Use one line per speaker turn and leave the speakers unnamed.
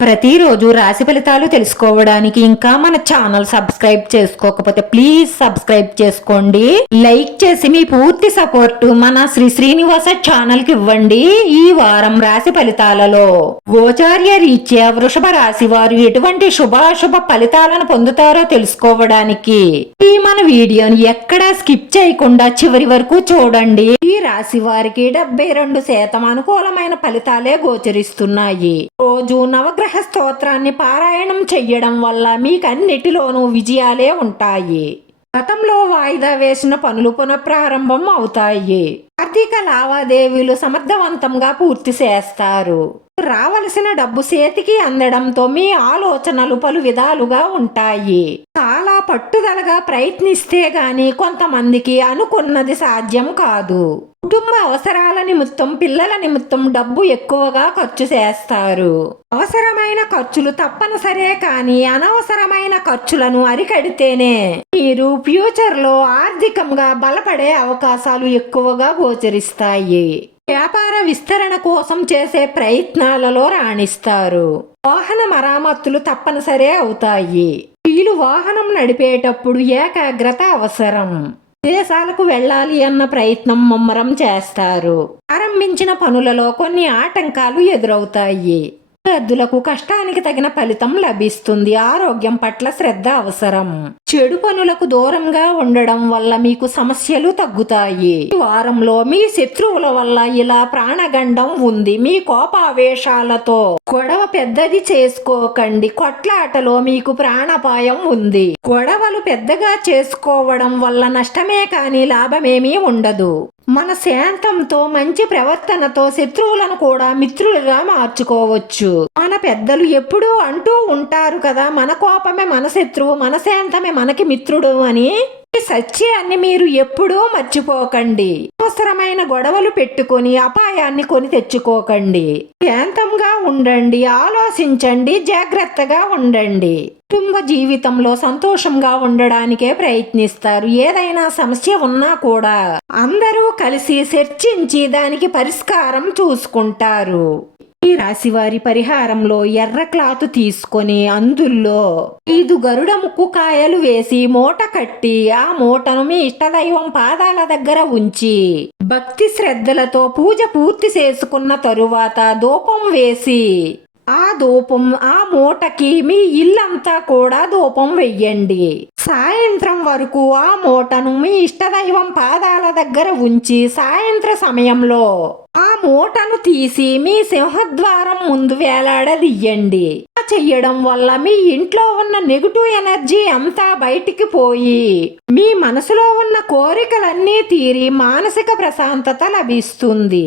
ప్రతిరోజు రాశి ఫలితాలు తెలుసుకోవడానికి ఇంకా మన ఛానల్ సబ్స్క్రైబ్ చేసుకోకపోతే ప్లీజ్ సబ్స్క్రైబ్ చేసుకోండి. లైక్ చేసి మీ పూర్తి సపోర్ట్ మన శ్రీ శ్రీనివాస ఛానల్కి ఇవ్వండి ఈ వారం రాశి ఫలితాలలో. గోచార్య రీత్యా వృషభ రాశి వారు ఎటువంటి శుభాశుభ ఫలితాలను పొందుతారో తెలుసుకోవడానికి ఈ మన వీడియోని ఎక్కడా స్కిప్ చేయకుండా చివరి వరకు చూడండి. ఈ రాశి వారికి డెబ్బై రెండు శాతం అనుకూలమైన ఫలితాలే గోచరిస్తున్నాయి. రోజు నవగ్రహ స్తోత్రాన్ని పారాయణం చెయ్యడం వల్ల మీకన్నిటిలోనూ విజయాలే ఉంటాయి. గతంలో వాయిదా వేసిన పనులు పునఃప్రారంభం అవుతాయి. ఆర్థిక లావాదేవీలు సమర్థవంతంగా పూర్తి చేస్తారు. రావలసిన డబ్బు చేతికి అందడంతో మీ ఆలోచనలు పలు విధాలుగా ఉంటాయి. చాలా పట్టుదలగా ప్రయత్నిస్తే గాని కొంతమందికి అనుకున్నది సాధ్యం కాదు. కుటుంబ అవసరాల నిమిత్తం పిల్లల నిమిత్తం డబ్బు ఎక్కువగా ఖర్చు చేస్తారు. అవసరమైన ఖర్చులు తప్పనిసరే కానీ అనవసరమైన ఖర్చులను అరికడితేనే మీరు ఫ్యూచర్లో ఆర్థికంగా బలపడే అవకాశాలు ఎక్కువగా గోచరిస్తాయి. వ్యాపార విస్తరణ కోసం చేసే ప్రయత్నాలలో రాణిస్తారు. వాహన మరామత్తులు తప్పనిసరే అవుతాయి. వీళ్ళు వాహనం నడిపేటప్పుడు ఏకాగ్రత అవసరం. దేశాలకు వెళ్ళాలి అన్న ప్రయత్నం ముమ్మరం చేస్తారు. ఆరంభించిన పనులలో కొన్ని ఆటంకాలు ఎదురవుతాయి. విద్యార్థులకు కష్టానికి తగిన ఫలితం లభిస్తుంది. ఆరోగ్యం పట్ల శ్రద్ధ అవసరం. చెడు పనులకు దూరంగా ఉండడం వల్ల మీకు సమస్యలు తగ్గుతాయి. ఈ వారంలో మీ శత్రువుల వల్ల ఇలా ప్రాణగండం ఉంది. మీ కోపావేశాలతో గొడవ పెద్దది చేసుకోకండి. కొట్లాటలో మీకు ప్రాణాపాయం ఉంది. గొడవలు పెద్దగా చేసుకోవడం వల్ల నష్టమే కానీ లాభమేమీ ఉండదు. మన శాంతంతో మంచి ప్రవర్తనతో శత్రువులను కూడా మిత్రులుగా మార్చుకోవచ్చు. మన పెద్దలు ఎప్పుడూ అంటూ ఉంటారు కదా మన కోపమే మన శత్రువు మన శాంతమే మనకి మిత్రుడు అని. ఈ సత్యాన్ని మీరు ఎప్పుడూ మర్చిపోకండి. అవసరమైన గొడవలు పెట్టుకొని అపాయాన్ని కొని తెచ్చుకోకండి. శాంతంగా ఉండండి ఆలోచించండి జాగ్రత్తగా ఉండండి. కుటుంబ జీవితంలో సంతోషంగా ఉండడానికే ప్రయత్నిస్తారు. ఏదైనా సమస్య ఉన్నా కూడా అందరూ కలిసి చర్చించి దానికి పరిష్కారం చూసుకుంటారు. ఈ రాశివారి పరిహారంలో ఎర్ర క్లాత్ తీసుకొని అందుల్లో ఐదు గరుడ ముక్కు కాయలు వేసి మూట కట్టి ఆ మూటను మీ ఇష్టదైవం పాదాల దగ్గర ఉంచి భక్తి శ్రద్ధలతో పూజ పూర్తి చేసుకున్న తరువాత ధూపం వేసి ఆ ధూపం ఆ మూటకి మీ ఇల్లంతా కూడా ధూపం వెయ్యండి. సాయంత్రం వరకు ఆ మూటను మీ ఇష్టదైవం పాదాల దగ్గర ఉంచి సాయంత్ర సమయంలో ఆ మూటను తీసి మీ సింహద్వారం ముందు వేలాడదియ్యండి చెయ్యడం వల్ల మీ ఇంట్లో ఉన్న నెగిటివ్ ఎనర్జీ అంతా బయటికి పోయి మీ మనసులో ఉన్న కోరికలన్నీ తీరి మానసిక ప్రశాంతత లభిస్తుంది.